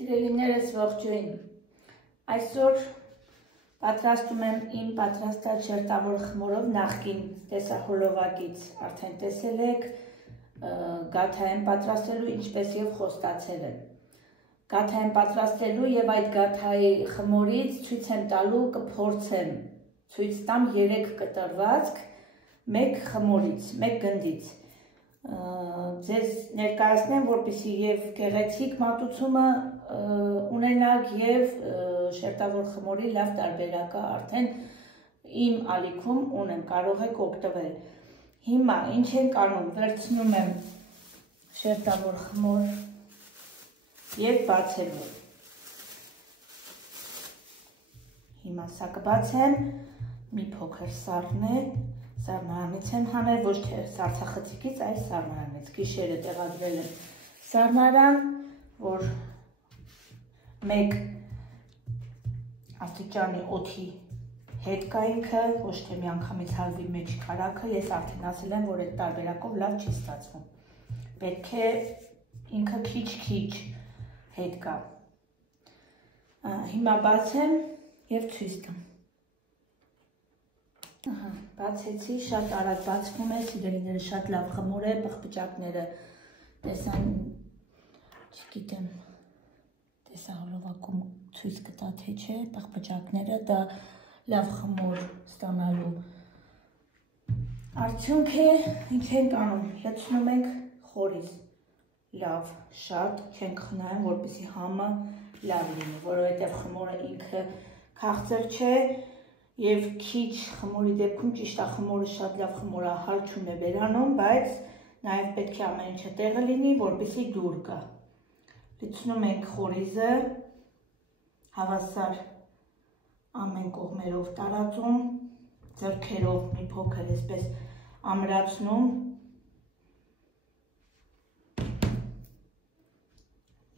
Սիրելիներս ողջույն, այսօր պատրաստում եմ իմ պատրաստած շերտավոր խմորով նախկին տեսահոլովակից, արդեն տեսել եք, գաթա եմ պատրաստելու, ինչպես և խոստացել եմ։ Գաթա եմ պատրաստելու և այդ գաթայի խմորից ցույց եմ տալու, կփորձեմ, ցույց տամ 3 կտրվածք, 1 խմորից, 1 գնդից։ Ձեզ ներկայացնեմ, որպեսզի և գեղեցիկ մատուցումը ունենաք և շերտավոր խմորի լավ տարբերակը արդեն իմ ալիքում ունեմ, կարող եք օգտվել։ Հիմա ինչ ենք անում, վերցնում եմ շերտավոր խմոր և բացելու։ Հիմա սա կբացեմ, մի փոքր սառն է, սառնարանից եմ հանել, ոչ թե սառցախցիկից, այլ սառնարանից, գիշերը տեղադրել եմ սառնարան, որ 1 աստիճանի օդի հետ կա ինքը, ոչ թե միանգամից հալվի մեջ քարակը, ես արդեն ասել եմ, որ այդ տարբերակով լավ չի ստացվում, պետք է ինքը քիչ հետ կա։ Հիմա բացեմ և ցույց տամ։ Բացեցի, շատ արագ բացվում է, սիրելիները, շատ լավ խմոր է, պղպջակները տեսան, չգիտեմ, տեսահոլովակում ցույց կտա թե չէ, պղպջակները, դա լավ խմոր ստանալու արդյունք է, ինչ ենք անում, լցնում ենք խորից, լավ, շատ չենք խնայում, որպեսզի համը լավ լինի, որովհետև խմորը ինքը քաղցր չէ և քիչ խմորի դեպքում ճիշտ է խմորը շատ լավ խմորը հարչում է բերանում, բայց նաև պետք է ամեն ինչը տեղը լինի, որպեսզի դուր գա։ Լցնում ենք խորիզը, հավասար ամեն կողմերով տարածում, ձեռքերով մի փոքր այսպես ամրացնում,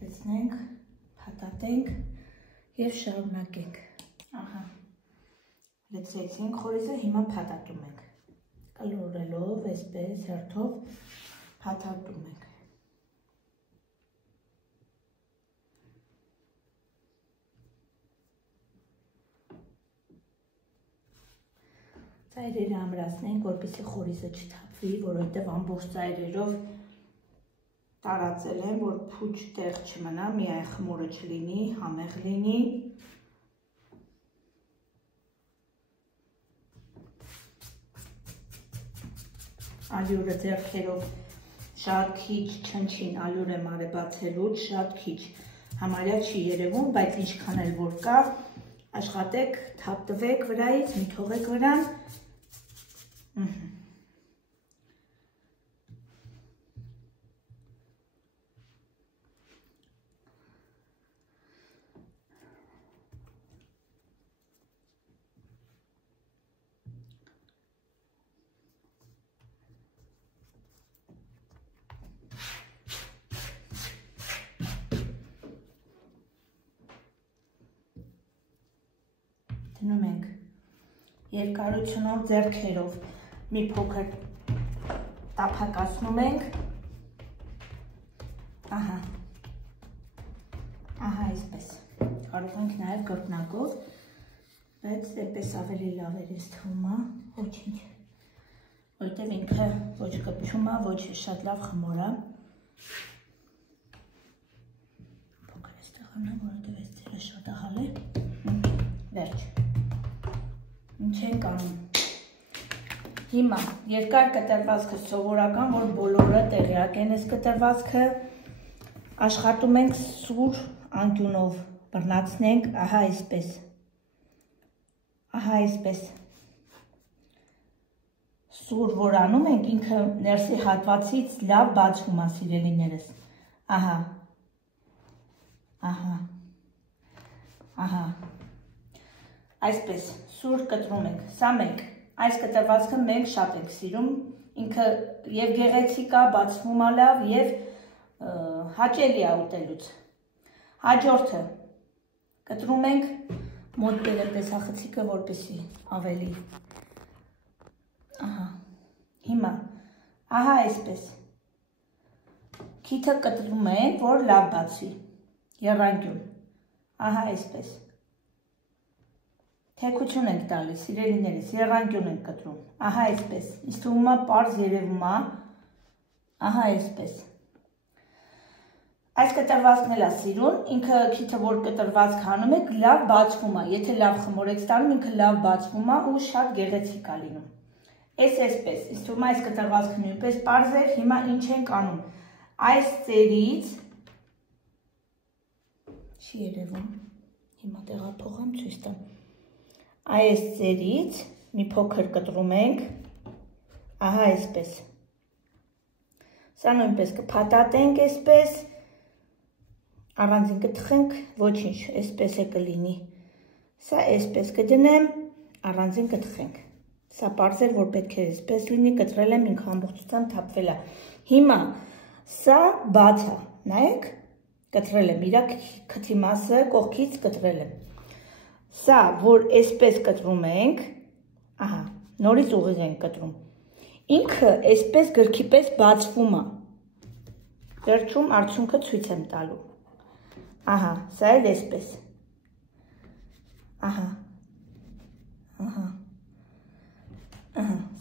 լցնենք, փաթաթենք և շարունակենք։ Լցրեցինք խորիզը, հիմա փաթաթում ենք, կլորելով, այսպես հերթով փաթաթում ենք։ Ծայրերը ամրացնենք, որպեսզի խորիզը չթափվի, որովհետև ամբողջ ծայրերով տարածել եմ, որ փուչ տեղ չմնա, միայն խմորը չլինի, համեղ լինի։ Ալյուրը ձեռքերով շատ քիչ չնչին ալյուր եմ արել բացելուց, շատ քիչ, համարյա չի երևում, բայց ինչքան էլ որ կա, աշխատեք, թափտվեք վրայից, մի թողեք վրան։ Դնում ենք երկարությունով ձեռքերով մի փոքր տափակացնում ենք, ահա այսպես, կարող ենք նաև գռնակով, բայց այդպես ավելի լավ էր ես թվում է, ոչինչ, որտև ինքը ոչ կպչում է, ոչ շատ լավ խմոր է, փոքր էստեղ անա, որովհետև այս ձերը շատ ահալ է, վերջ, ինչ ենք անում, հիմա երկար կտրվածքը սովորական, որ բոլորը տեղյակ են այս կտրվածքը, աշխատում ենք սուր անկյունով, բռնացնենք, ահա այսպես, սուր որ անում ենք, ինքը ներսի հատվածից լավ բացվում է, սիրելիներս, ահա, այսպես, սուր կտրում ենք, սա մենք, այս կտրվածքը մենք շատ ենք սիրում, ինքը և գեղեցիկ է, բացվում է լավ և հաճելի է ուտելուց։ Հաջորդը կտրում ենք, մոտ բերեմ տեսախցիկը, որպեսզի ավելի, հիմա, ահա այսպես, քիթը կտրում ենք, որ լավ բացվի եռանկյուն, ահա այսպես, թեքություն ենք տալիս, սիրելիներս, եռանկյուն ենք կտրում, ահա այսպես, ինձ թվում է պարզ երևում է, ահա այսպես, այս կտրվածքն էլ է սիրուն, ինքը քիթը որ կտրվածք հանում եք, լավ բացվում է, եթե լավ խմոր եք ստանում, ինքը լավ բացվում է ու շատ գեղեցիկ է լինում, այսպես, ինձ թվում է այս կտրվածքը նույնպես պարզ էր, հիմա ինչ ենք անում, այս ծերից, չի երևում, հիմա տեղափոխեմ ցույց տամ, այս ծերից մի փոքր կտրում ենք, ահա այսպես, սա նույնպես կփաթաթենք այսպես, առանձին կթխենք, ոչինչ, այսպես է կլինի, սա այսպես կդնեմ, առանձին կթխենք, սա պարզ էր, որ պետք է այսպես լինի, կտրել եմ ինքը ամբողջությամբ թափվել է, հիմա սա բաց է, նայեք, կտրել եմ, իրա քթի մասը կողքից կտրել եմ, սա, որ այսպես կտրում ենք, ահա, նորից ուղիղ ենք կտրում, ինքը այսպես գրքի պես բացվում է, վերջում արդյունքը ցույց եմ տալու, ահա, սա էլ այսպես, ահա,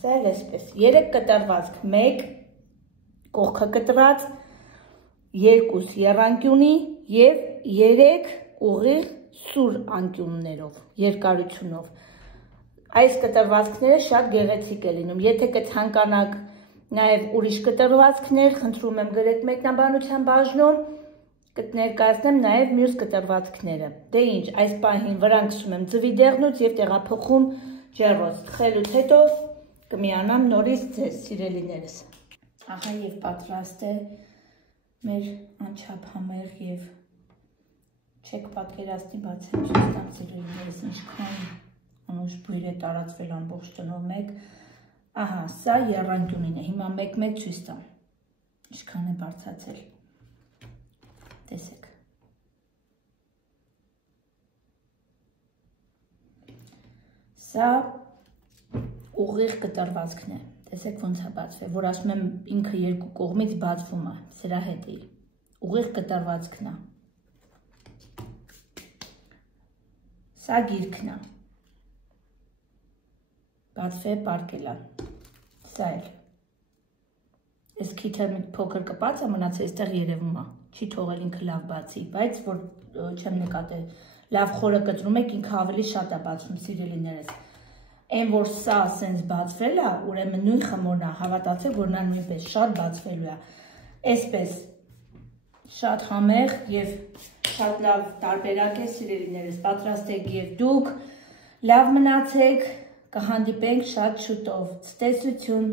սա էլ այսպես, 3 կտրվածք, 1 կողքը կտրած, 2 եռանկյունի և 3 ուղիղ սուր անկյուններով, երկարությունով, այս կտրվածքները շատ գեղեցիկ է լինում, եթե կցանկանաք նաև ուրիշ կտրվածքներ, խնդրում եմ գրեք մեկնաբանության բաժնում, կներկայացնեմ նաև մյուս կտրվածքները, դե ինչ, այս պահին վրան քսում եմ ձվի դեղնուց և տեղափոխում ջեռոց, թխելուց հետո կմիանամ նորից ձեզ սիրելիներս, ահա և պատրաստ է մեր անչափ համեղ և չեք պատկերացնի բացեմ ցույց տամ սիրելիներս ինչքան անուշ բույր է տարածվել ամբողջ տնով մեկ, ահա, սա եռանկյունին է, հիմա մեկ-մեկ ցույց տամ, ինչքան է բարձրացել, տեսեք, սա ուղիղ կտրվածքն է, տեսեք ոնց է բացվել, որ ասում եմ ինքը երկու կողմից բացվում է, սրա հետ է, ուղիղ կտրվածքն է, սա գիրքն է, բացվել պարկելա, սա էլ, ես քիթը մի փոքր կպած է մնացել, այստեղ երևում է, չի թողել ինքը լավ բացի, բայց որ չեմ նկատել, լավ խորը կտրում եք, ինքը ավելի շատ է բացում սիրելիներս, այն որ սա սենց բացվել է, ուրեմն նույն խմորն է, հավատացեք, որ նա նույնպես շատ բացվելու է, այսպես, շատ համեղ և շատ լավ տարբերակ է սիրելիներս, պատրաստեք և դուք, լավ մնացեք, կհանդիպենք շատ շուտով, ցտեսություն։